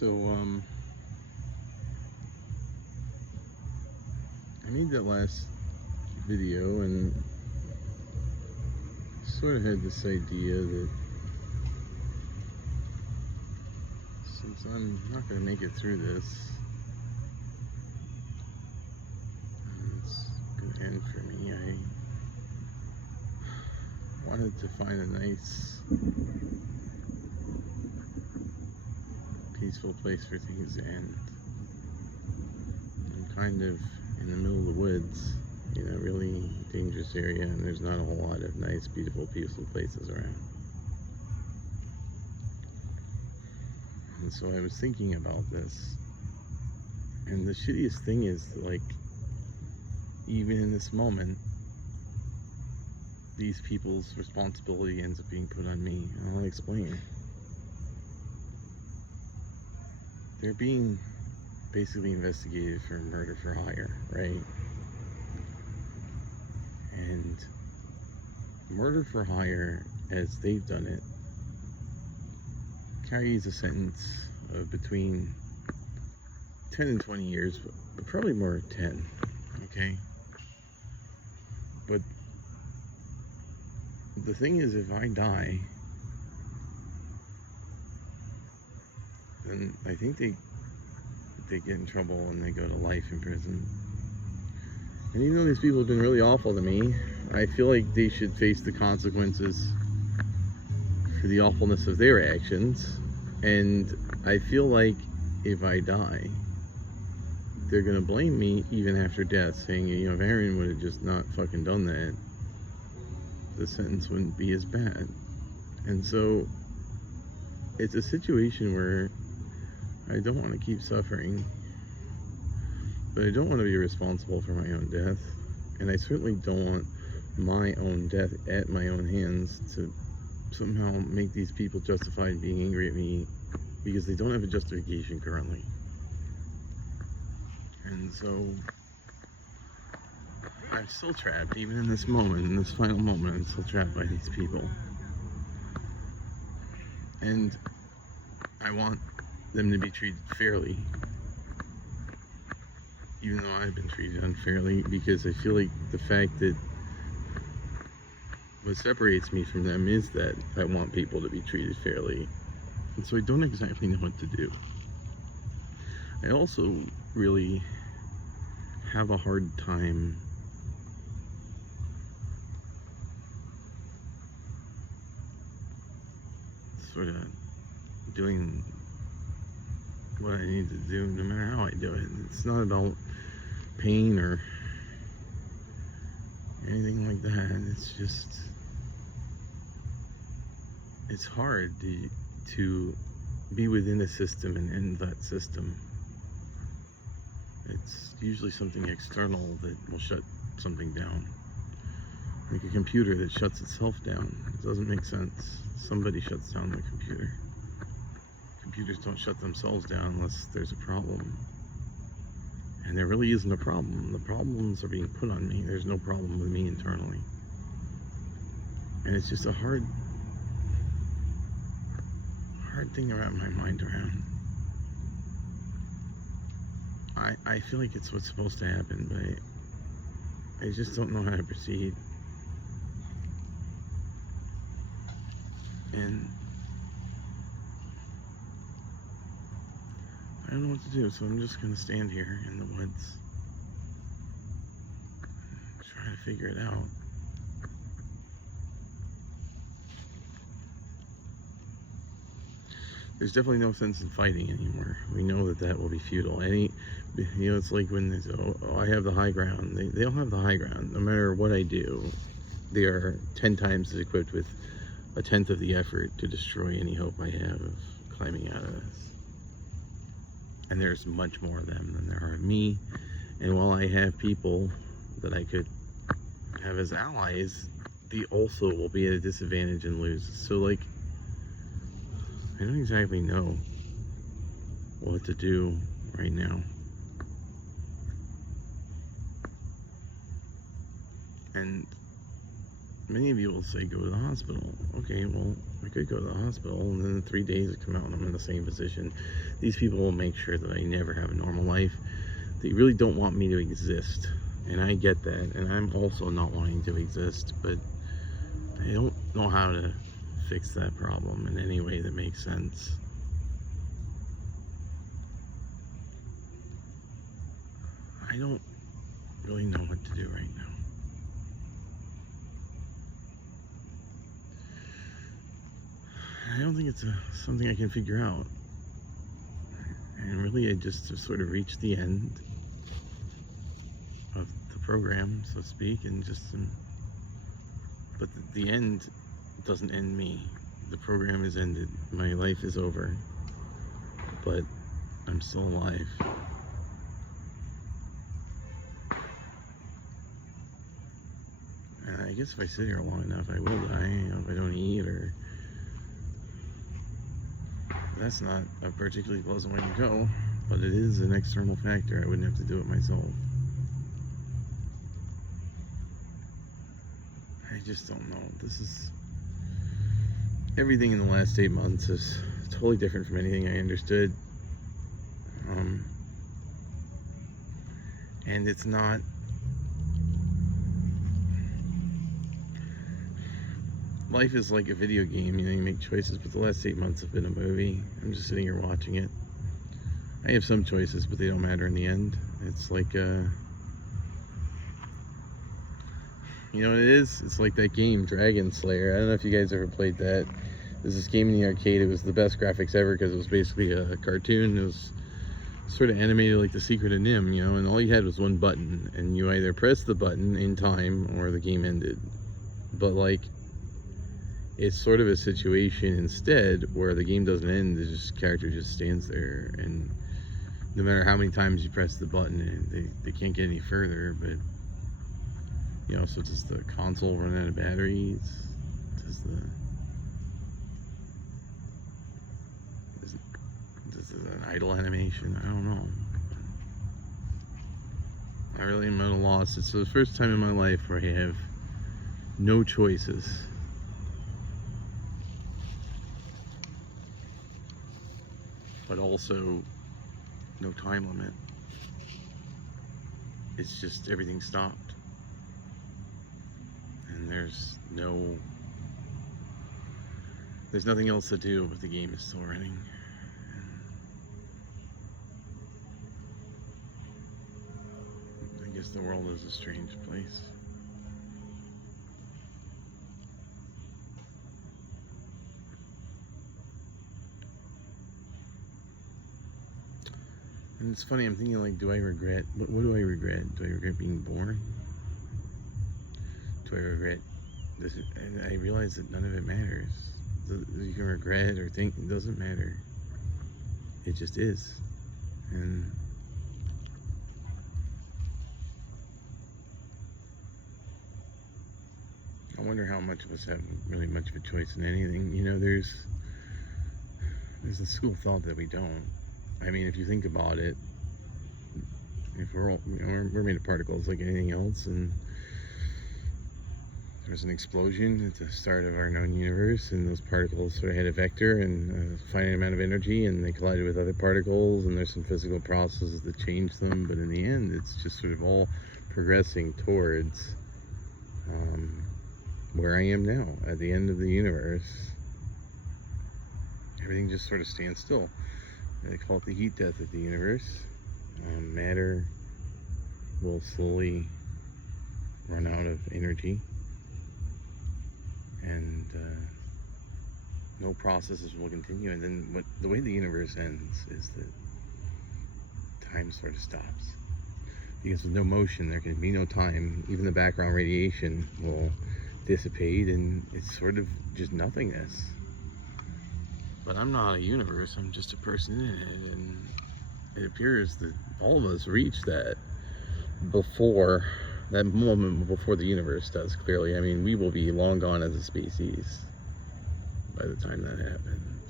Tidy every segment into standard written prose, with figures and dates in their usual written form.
So, I made that last video and sort of had this idea that since I'm not going to make it through this, and it's going to end for me, I wanted to find a nice, peaceful place for things to end. I'm kind of in the middle of the woods, in a really dangerous area, and there's not a whole lot of nice, beautiful, peaceful places around. And so I was thinking about this, and the shittiest thing is that, like, even in this moment, these people's responsibility ends up being put on me. And I'll explain. They're being basically investigated for murder for hire, right? And murder for hire, as they've done it, carries a sentence of between 10 and 20 years, but probably more 10, okay? But the thing is, if I die, then I think they get in trouble and they go to life in prison. And even though these people have been really awful to me, I feel like they should face the consequences for the awfulness of their actions. And I feel like if I die, they're gonna blame me even after death, saying, you know, if Aaron would have just not fucking done that, the sentence wouldn't be as bad. And so it's a situation where I don't want to keep suffering, but I don't want to be responsible for my own death, and I certainly don't want my own death at my own hands to somehow make these people justified being angry at me because they don't have a justification currently. And so I'm still trapped, even in this moment, in this final moment, I'm still trapped by these people. And I want them to be treated fairly, even though I've been treated unfairly, because I feel like the fact that what separates me from them is that I want people to be treated fairly. And so I don't exactly know what to do. I also really have a hard time sort of doing what I need to do, no matter how I do it. It's not about pain or anything like that. It's just, it's hard to be within a system and end that system. It's usually something external that will shut something down. Like a computer that shuts itself down. It doesn't make sense. Somebody shuts down the computer. Computers don't shut themselves down unless there's a problem. And there really isn't a problem. The problems are being put on me. There's no problem with me internally. And it's just a hard thing to wrap my mind around. I feel like it's what's supposed to happen, but I just don't know how to proceed. And I don't know what to do, so I'm just gonna stand here in the woods, try to figure it out. There's definitely no sense in fighting anymore. We know that will be futile. It's like when they say, oh, I have the high ground. They don't have the high ground. No matter what I do, they are 10 times as equipped with a tenth of the effort to destroy any hope I have of climbing out of this. And there's much more of them than there are of me. And while I have people that I could have as allies, they also will be at a disadvantage and lose. So, like, I don't exactly know what to do right now. And many of you will say go to the hospital. Okay, well, I could go to the hospital, and then in 3 days I come out and I'm in the same position. These people will make sure that I never have a normal life. They really don't want me to exist, and I get that, and I'm also not wanting to exist, but I don't know how to fix that problem in any way that makes sense. I don't really know what to do right now. I don't think it's something I can figure out. And really, I just sort of reached the end of the program, so to speak, and just, but the end doesn't end me. The program is ended. My life is over, but I'm still alive. And I guess if I sit here long enough, I will die if I don't eat, or that's not a particularly pleasant way to go, but it is an external factor. I wouldn't have to do it myself. I just don't know. This is, everything in the last 8 months is totally different from anything I understood. And it's not, life is like a video game, you know, you make choices, but the last 8 months have been a movie. I'm just sitting here watching it. I have some choices, but they don't matter in the end. It's like, you know what it is? It's like that game, Dragon Slayer. I don't know if you guys ever played that. There's this game in the arcade. It was the best graphics ever because it was basically a cartoon. It was sort of animated like The Secret of Nim, you know, and all you had was one button, and you either pressed the button in time or the game ended. But like, it's sort of a situation instead where the game doesn't end, the character just stands there, and no matter how many times you press the button, they can't get any further. But you know, so does the console run out of batteries? Does it an idle animation? I don't know. I really am at a loss. It's the first time in my life where I have no choices. But also no time limit. It's just everything stopped. And there's nothing else to do, but the game is still running. I guess the world is a strange place. And it's funny, I'm thinking like, do I regret, what do I regret? Do I regret being born? Do I regret this? And I realize that none of it matters. You can regret or think, it doesn't matter. It just is. And I wonder how much of us have really much of a choice in anything. You know, there's a school of thought that we don't. I mean, if you think about it, if we're all, you know, we're made of particles like anything else, and there's an explosion at the start of our known universe, and those particles sort of had a vector and a finite amount of energy, and they collided with other particles, and there's some physical processes that change them, but in the end, it's just sort of all progressing towards where I am now, at the end of the universe. Everything just sort of stands still. They call it the heat death of the universe. Matter will slowly run out of energy, and no processes will continue. And then the way the universe ends is that time sort of stops. Because with no motion, there can be no time. Even the background radiation will dissipate, and it's sort of just nothingness. But I'm not a universe, I'm just a person in it, and it appears that all of us reach that before, that moment before the universe does, clearly. I mean, we will be long gone as a species by the time that happens.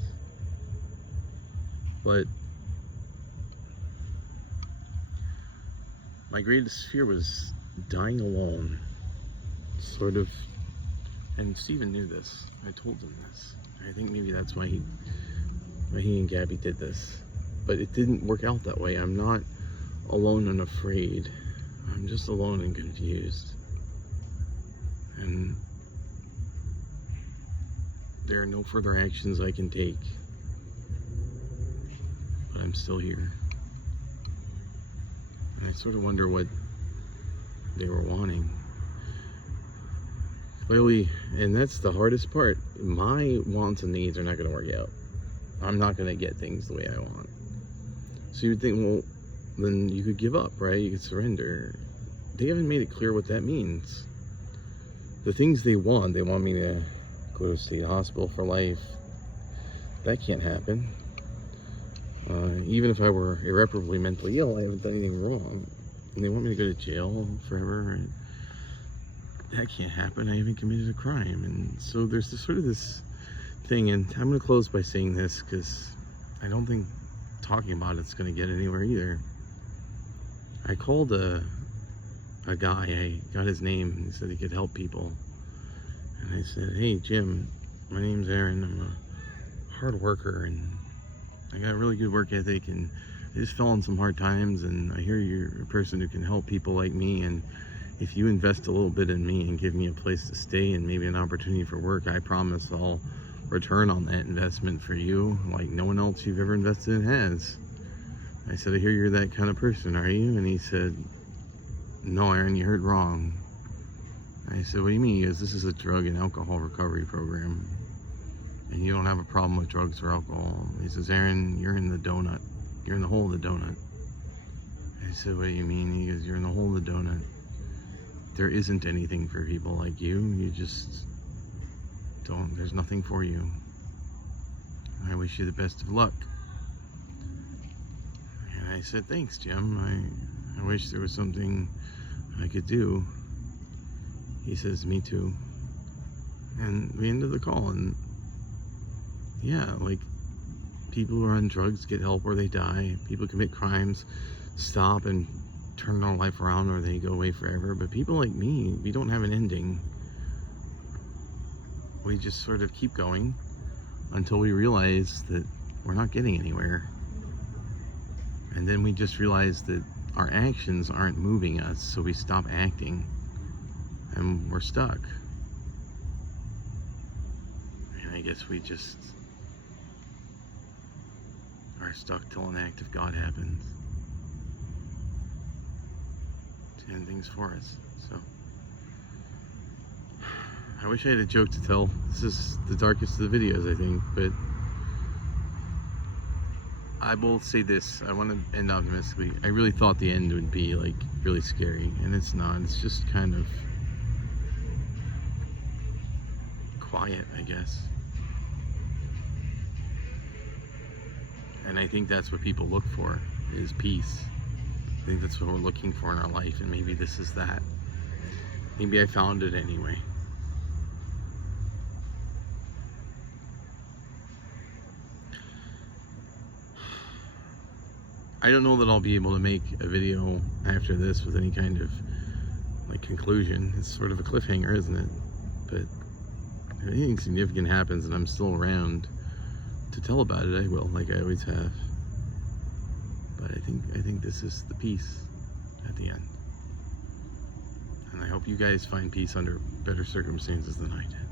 But my greatest fear was dying alone. Sort of And Steven knew this. I told him this. I think maybe that's why he and Gabby did this. But it didn't work out that way. I'm not alone and afraid. I'm just alone and confused. And there are no further actions I can take. But I'm still here. And I sort of wonder what they were wanting. Clearly, and that's the hardest part, my wants and needs are not going to work out. I'm not going to get things the way I want. So you'd think, well, then you could give up, right? You could surrender. They haven't made it clear what that means. The things they want me to go to state hospital for life. That can't happen. Even if I were irreparably mentally ill, I haven't done anything wrong. And they want me to go to jail forever, right? That can't happen. I haven't committed a crime. And so there's this thing, and I'm going to close by saying this because I don't think talking about it's going to get anywhere either. I called a guy, I got his name, and he said he could help people. And I said, hey Jim, my name's Aaron, I'm a hard worker, and I got a really good work ethic, and I just fell in some hard times, and I hear you're a person who can help people like me, and if you invest a little bit in me and give me a place to stay and maybe an opportunity for work, I promise I'll return on that investment for you like no one else you've ever invested in has. I said, I hear you're that kind of person, are you? And he said, no, Aaron, you heard wrong. I said, what do you mean? He goes, this is a drug and alcohol recovery program, and you don't have a problem with drugs or alcohol. He says, Aaron, you're in the donut. You're in the hole of the donut. I said, what do you mean? He goes, you're in the hole of the donut. There isn't anything for people like you. You just don't. There's nothing for you. I wish you the best of luck. And I said, thanks, Jim. I wish there was something I could do. He says, me too. And we ended the call, and yeah, like, people who are on drugs get help or they die. People commit crimes, stop and turn their life around, or they go away forever. But people like me, we don't have an ending. We just sort of keep going until we realize that we're not getting anywhere. And then we just realize that our actions aren't moving us, so we stop acting and we're stuck. And I guess we just are stuck till an act of God happens to end things for us. So I wish I had a joke to tell. This is the darkest of the videos, I think, but I will say this. I want to end optimistically. I really thought the end would be like really scary, and it's not. It's just kind of quiet, I guess. And I think that's what people look for, is peace. I think that's what we're looking for in our life, and maybe this is that. Maybe I found it anyway. I don't know that I'll be able to make a video after this with any kind of like conclusion. It's sort of a cliffhanger, isn't it? But if anything significant happens and I'm still around to tell about it, I will, like I always have. But I think this is the peace at the end. And I hope you guys find peace under better circumstances than I did.